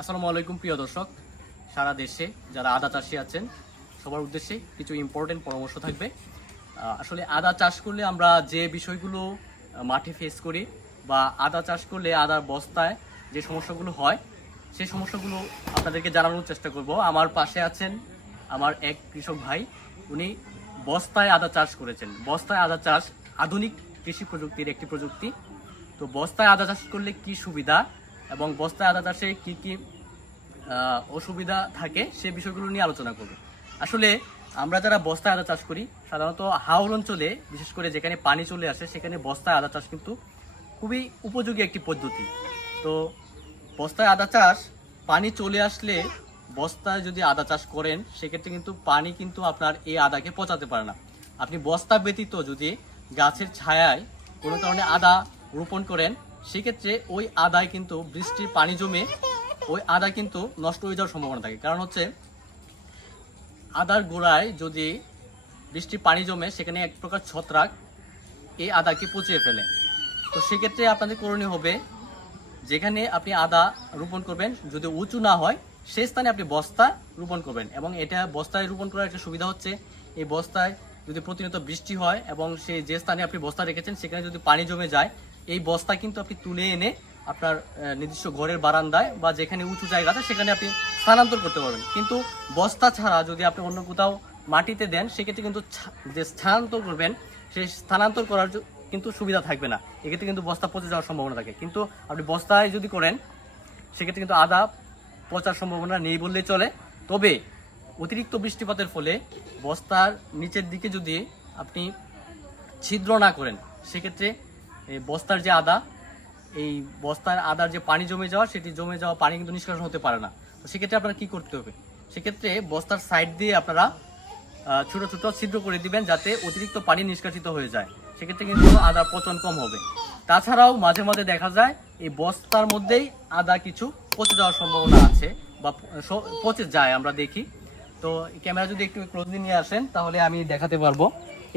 আসসালামু আলাইকুম, প্রিয় দর্শক। সারা দেশে যারা আদা চাষি আছেন, সবার উদ্দেশ্যে কিছু ইম্পর্টেন্ট পরামর্শ থাকবে। আসলে আদা চাষ করলে আমরা যে বিষয়গুলো মাঠে ফেস করি বা আদা চাষ করলে আদার বস্তায় যে সমস্যাগুলো হয় সেই সমস্যাগুলো আপনাদেরকে জানানোর চেষ্টা করব। আমার পাশে আছেন আমার এক কৃষক ভাই, উনি বস্তায় আদা চাষ করেছেন। বস্তায় আদা চাষ আধুনিক কৃষি প্রযুক্তির একটি প্রযুক্তি। তো বস্তায় আদা চাষ করলে কি সুবিধা? এবং বস্তায় আদা চাষে কি কি অসুবিধা থাকে সে বিষয়গুলো নিয়ে আলোচনা করব। আসলে আমরা যারা বস্তায় আদা চাষ করি, সাধারণত হাওড় অঞ্চলে, বিশেষ করে যেখানে পানি চলে আসে, সেখানে বস্তায় আদা চাষ কিন্তু খুবই উপযোগী একটি পদ্ধতি। তো বস্তায় আদা চাষ, পানি চলে আসলে বস্তায় যদি আদা চাষ করেন, সেক্ষেত্রে কিন্তু পানি কিন্তু আপনার এই আদাকে পচাতে পারে না। আপনি বস্তা ব্যতীত যদি গাছের ছায়ায় কোনো কারণে আদা রোপণ করেন সেক্ষেত্রে ওই আদায় কিন্তু বৃষ্টির পানি জমে ওই আদা কিন্তু নষ্ট হয়ে যাওয়ার সম্ভাবনা থাকে। কারণ হচ্ছে, আদার গোড়ায় যদি বৃষ্টির পানি জমে, সেখানে এক প্রকার ছত্রাক এই আদাকে পচিয়ে ফেলে। তো সেক্ষেত্রে আপনাদের করণীয় হবে, যেখানে আপনি আদা রোপণ করবেন, যদি উঁচু না হয় সেই স্থানে আপনি বস্তা রোপণ করবেন। এবং এটা বস্তায় রোপণ করার একটা সুবিধা হচ্ছে, এই বস্তায় যদি প্রতিনিয়ত বৃষ্টি হয় এবং সেই যে স্থানে আপনি বস্তা রেখেছেন, সেখানে যদি পানি জমে যায় এই বস্তা কিন্তু আপনি তুলে এনে আপনার নির্দিষ্ট ঘরের বারান্দায় বা যেখানে উঁচু জায়গা আছে সেখানে আপনি স্থানান্তর করতে পারবেন। কিন্তু বস্তা ছাড়া যদি আপনি অন্য কোথাও মাটিতে দেন, সেক্ষেত্রে কিন্তু যে স্থানান্তর করবেন, সেই স্থানান্তর করার কিন্তু সুবিধা থাকবে না। এক্ষেত্রে কিন্তু বস্তা পচে যাওয়ার সম্ভাবনা থাকে। কিন্তু আপনি বস্তায় যদি করেন, সেক্ষেত্রে কিন্তু আদা পচার সম্ভাবনা নেই বললেই চলে। তবে অতিরিক্ত বৃষ্টিপাতের ফলে বস্তার নিচের দিকে যদি আপনি ছিদ্র না করেন, সেক্ষেত্রে এই বস্তার যে আদা, এই বস্তার আদার যে পানি জমে যাওয়া, সেটি জমে যাওয়া পানি কিন্তু নিষ্কাশন হতে পারে না। তো সেক্ষেত্রে আপনারা কী করতে হবে? সেক্ষেত্রে বস্তার সাইড দিয়ে আপনারা ছোট ছোট ছিদ্র করে দিবেন যাতে অতিরিক্ত পানি নিষ্কাশিত হয়ে যায়। সেক্ষেত্রে কিন্তু আদার পচন কম হবে। তাছাড়াও মাঝে মাঝে দেখা যায়, এই বস্তার মধ্যেই আদা কিছু পচে যাওয়ার সম্ভাবনা আছে বা পচে যায়, আমরা দেখি। তো ক্যামেরা যদি একটু ক্লোজলি নিয়ে আসেন, তাহলে আমি দেখাতে পারব।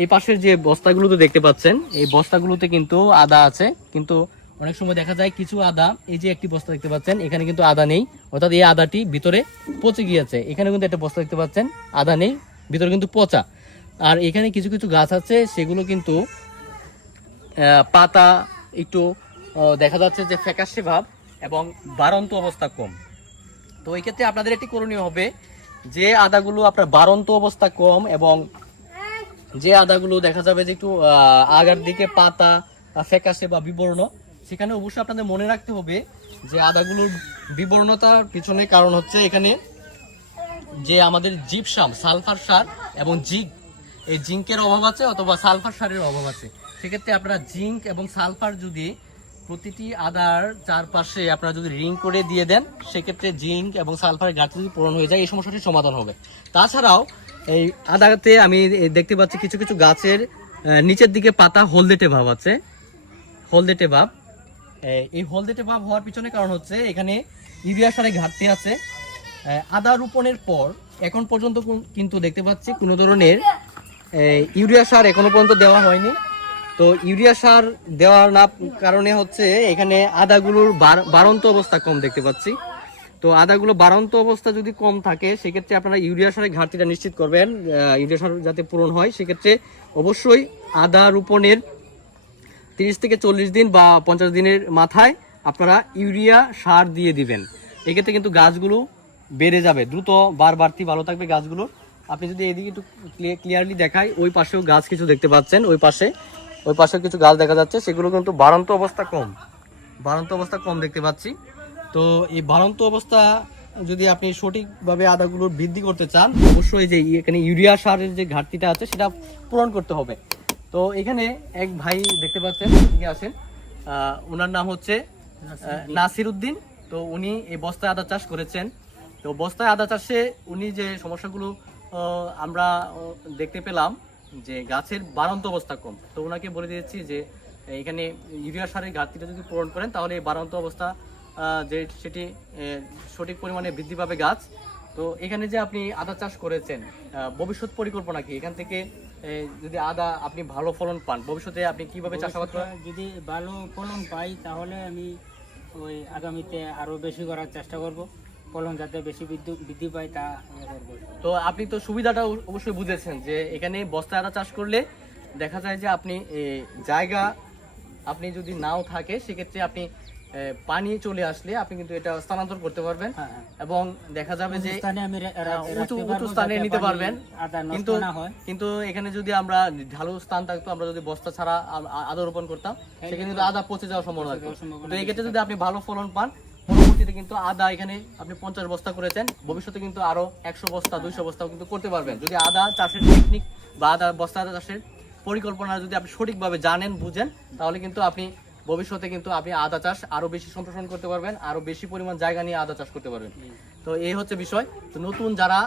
এই পাশের যে বস্তাগুলোতে দেখতে পাচ্ছেন, এই বস্তাগুলোতে কিন্তু আদা আছে। কিন্তু অনেক সময় দেখা যায় কিছু আদা, এই যে একটি বস্তা দেখতে পাচ্ছেন, এখানে কিন্তু আদা নেই। অর্থাৎ এই আদাটি ভিতরে পচে গিয়েছে। এখানে কিন্তু একটা বস্তা দেখতে পাচ্ছেন, আদা নেই, ভিতরে কিন্তু পচা। আর এখানে কিছু কিছু গাছ আছে, সেগুলো কিন্তু পাতা একটু দেখা যাচ্ছে যে ফ্যাকাশে ভাব এবং বারন্ত অবস্থা কম। তো এই ক্ষেত্রে আপনাদের একটি করণীয় হবে যে আদাগুলো আপনার বারন্ত অবস্থা কম এবং যে আদাগুলো দেখা যাবে যে একটু আগার দিকে পাতা ফ্যাকাশে বা বিবর্ণ, সেখানে অবশ্যই আপনাদের মনে রাখতে হবে যে আদাগুলোর বিবর্ণতার পিছনে কারণ হচ্ছে এখানে যে আমাদের জিপসাম, সালফার সার এবং জিঙ্ক, এই জিঙ্কের অভাব আছে অথবা সালফার সারের অভাব আছে। সেক্ষেত্রে আপনারা জিঙ্ক এবং সালফার যদি প্রতিটি আদার চারপাশে আপনারা যদি রিং করে দিয়ে দেন, সেক্ষেত্রে জিঙ্ক এবং সালফারের ঘাটতি যদি পূরণ হয়ে যায়, এই সমস্যাটির সমাধান হবে। তাছাড়াও এই আদাতে আমি দেখতে পাচ্ছি কিছু কিছু গাছের নিচের দিকে পাতা হলদেটে ভাব আছে। হলদেটে ভাব। এই- হলদেটে ভাব হওয়ার পিছনে কারণ হচ্ছে এখানে ইউরিয়া সারের ঘাটতি আছে। আদা রোপণের পর এখন পর্যন্ত কিন্তু দেখতে পাচ্ছি কোনো ধরনের ইউরিয়া সার এখনও পর্যন্ত দেওয়া হয়নি। তো ইউরিয়া সার দেওয়ার না কারণে হচ্ছে এখানে আদাগুলোর বাড়ন্ত অবস্থা কম দেখতে পাচ্ছি। তো আদাগুলো বাড়ন্ত অবস্থা যদি কম থাকে, সেক্ষেত্রে আপনারা ইউরিয়া সারের ঘাটতিটা নিশ্চিত করবেন। ইউরিয়া সার যাতে পূরণ হয়, সেক্ষেত্রে অবশ্যই আদা রোপণের তিরিশ থেকে চল্লিশ দিন বা পঞ্চাশ দিনের মাথায় আপনারা ইউরিয়া সার দিয়ে দিবেন। এক্ষেত্রে কিন্তু গাছগুলো বেড়ে যাবে, দ্রুত বার বাড়তি ভালো থাকবে গাছগুলো। আপনি যদি এদিকে একটু ক্লিয়ারলি দেখাই, ওই পাশেও গাছ কিছু দেখতে পাচ্ছেন, ওই পাশে ওই পাশে কিছু গাছ দেখা যাচ্ছে, সেগুলো কিন্তু বাড়ন্ত অবস্থা কম। বাড়ন্ত অবস্থা কম দেখতে পাচ্ছি। তো এই বাড়ন্ত অবস্থা, যদি আপনি সঠিকভাবে আদাগুলোর বৃদ্ধি করতে চান, অবশ্যই যে এখানে ইউরিয়া সারের যে ঘাটতিটা আছে, সেটা পূরণ করতে হবে। তো এখানে এক ভাই দেখতে পাচ্ছেন আসেন ওনার নাম হচ্ছে নাসির উদ্দিন। তো উনি এই বস্তায় আদা চাষ করেছেন। তো বস্তায় আদা চাষে উনি যে সমস্যাগুলো আমরা দেখতে পেলাম, যে গাছের বাড়ন্ত অবস্থা কম। তো ওনাকে বলে দিয়েছি যে, এখানে ইউরিয়া সারের ঘাটতিটা যদি পূরণ করেন, তাহলে এই বাড়ন্ত অবস্থা যে সেটি সঠিক পরিমাণে বৃদ্ধি পাবে গাছ। তো এখানে যে আপনি আদা চাষ করেছেন ভবিষ্যৎ পরিকল্পনা কি? এখান থেকে যদি আদা আপনি ভালো ফলন পান ভবিষ্যতে আপনি কীভাবে চাষাবাদ যদি ভালো ফলন পাই তাহলে আমি ওই আগামীতে আরও বেশি করার চেষ্টা করব। ফলন যাতে বেশি বৃদ্ধি বৃদ্ধি পায় তা করব। তো আপনি তো সুবিধাটা অবশ্যই বুঝেছেন যে এখানে বস্তা আদা চাষ করলে দেখা যায় যে আপনি জায়গা আপনি যদি নাও থাকে সেক্ষেত্রে আপনি পানি চলে আসলে আপনি কিন্তু এটা স্থানান্তর করতে পারবেন। হ্যাঁ হ্যাঁ। এবং দেখা যাবে যে উঁচু উঁচু স্থানে নিতে পারবেন। আদা কিন্তু কিন্তু এখানে যদি আমরা ঢালু স্থান থাকতো আমরা যদি বস্তা ছাড়া আদা রোপণ করতাম সেখানে কিন্তু আদা পচে যাওয়ার সম্ভাবনা থাকতো তো এক্ষেত্রে যদি আপনি ভালো ফলন পান পরবর্তীতে কিন্তু আদা এখানে আপনি পঞ্চাশ বস্তা করেছেন ভবিষ্যতে কিন্তু আরও একশো বস্তা দুইশো বস্তাও কিন্তু করতে পারবেন। যদি আদা চাষের টেকনিক বা আদা বস্তা চাষের পরিকল্পনা যদি আপনি সঠিকভাবে জানেন বুঝেন তাহলে কিন্তু আপনি ভবিষ্যতে কিন্তু আপনি আদা চাষ আরও বেশি সম্প্রসারণ করতে পারবেন আরও বেশি পরিমাণ জায়গা নিয়ে আদা চাষ করতে পারবেন। তো এই হচ্ছে বিষয়। তো নতুন যারা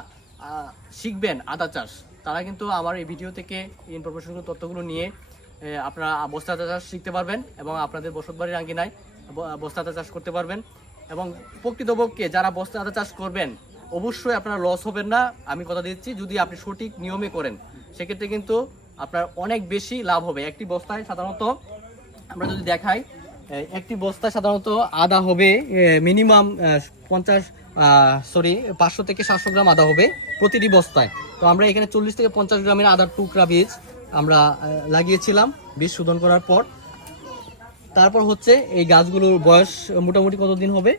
শিখবেন আদা চাষ তারা কিন্তু আমার এই ভিডিও থেকে ইনফরমেশনগুলো তথ্যগুলো নিয়ে আপনারা বস্তা চাষ শিখতে পারবেন এবং আপনাদের বসতবাড়ির আঙ্গিনায় ব- বস্তা আদা চাষ করতে পারবেন। এবং প্রকৃতপক্ষে যারা বস্তা আদা চাষ করবেন অবশ্যই আপনার লস হবেন না। আমি কথা দিচ্ছি যদি আপনি সঠিক নিয়মে করেন সেক্ষেত্রে কিন্তু আপনার অনেক বেশি লাভ হবে। একটি বস্তায় সাধারণত আমরা যদি দেখাই একটি বস্তা সাধারণত আদা হবে মিনিমাম পঞ্চাশ সরি পাঁচশো থেকে সাতশো গ্রাম আদা হবে প্রতিটি বস্তায়। তো আমরা এখানে চল্লিশ থেকে পঞ্চাশ গ্রামের আদার টুকরা বীজ আমরা লাগিয়েছিলাম বীজ শোধন করার পর। তারপর হচ্ছে এই গাছগুলোর বয়স মোটামুটি কতদিন হবে?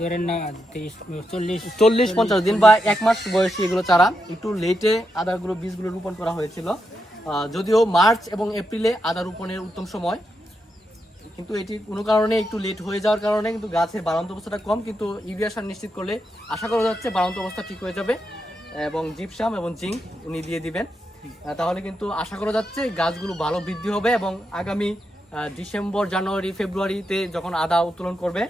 ধরেন না তেইশ চল্লিশ চল্লিশ পঞ্চাশ দিন বা এক মাস বয়সী এগুলো চারা। একটু লেটে আদাগুলো বীজগুলো রোপণ করা হয়েছিল। যদিও মার্চ এবং এপ্রিলে আদা রোপণের উত্তম সময়, কিন্তু এটি কোনো কারণে একটু লেট হয়ে যাওয়ার কারণে কিন্তু গাছের বাড়ন্ত অবস্থাটা কম, কিন্তু ইউরিয়া সার নিশ্চিত করলে আশা করা যাচ্ছে বাড়ন্ত অবস্থা ঠিক হয়ে যাবে এবং জিপসাম এবং জিঙ্ক উনি দিয়ে দিবেন। তাহলে কিন্তু আশা করা যাচ্ছে গাছগুলো ভালো বৃদ্ধি হবে এবং আগামী ডিসেম্বর, জানুয়ারি, ফেব্রুয়ারিতে যখন আদা উত্তোলন করবে,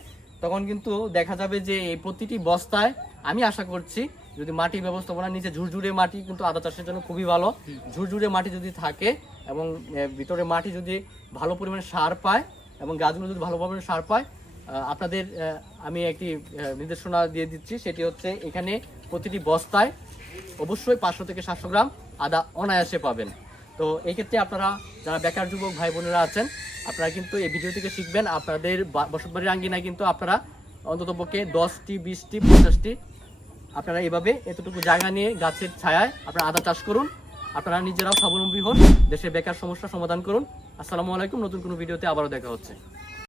তখন কিন্তু দেখা যাবে যে এই প্রতিটি বস্তায় আমি আশা করছি যদি মাটি ব্যবস্থাপনা, নিচে ঝুরঝুরে মাটি কিন্তু আদা চাষের জন্য খুবই ভালো। ঝুরঝুরে মাটি যদি থাকে এবং ভিতরে মাটি যদি ভালো পরিমাণে সার পায় এবং গাছগুলো যদি ভালো পরিমাণে সার পায় আপনাদের আমি একটি নির্দেশনা দিয়ে দিচ্ছি। সেটি হচ্ছে এখানে প্রতিটি বস্তায় অবশ্যই পাঁচশো থেকে সাতশো গ্রাম আদা অনায়াসে পাবেন। তো এই ক্ষেত্রে আপনারা যারা বেকার যুবক, ভাই বোনেরা আছেন, আপনারা কিন্তু এই ভিডিও থেকে শিখবেন। আপনাদের বসতবাড়ির আঙ্গিনায় কিন্তু আপনারা অন্তত পক্ষে দশটি, বিশটি, পঞ্চাশটি আপনারা এভাবে এতটুকু জায়গা নিয়ে গাছের ছায়ায় আপনারা আদা চাষ করুন। আপনারা নিজেরাও স্বাবলম্বী হন, দেশের বেকার সমস্যা সমাধান করুন। আসসালামু আলাইকুম, নতুন কোনো ভিডিওতে আবারও দেখা হচ্ছে।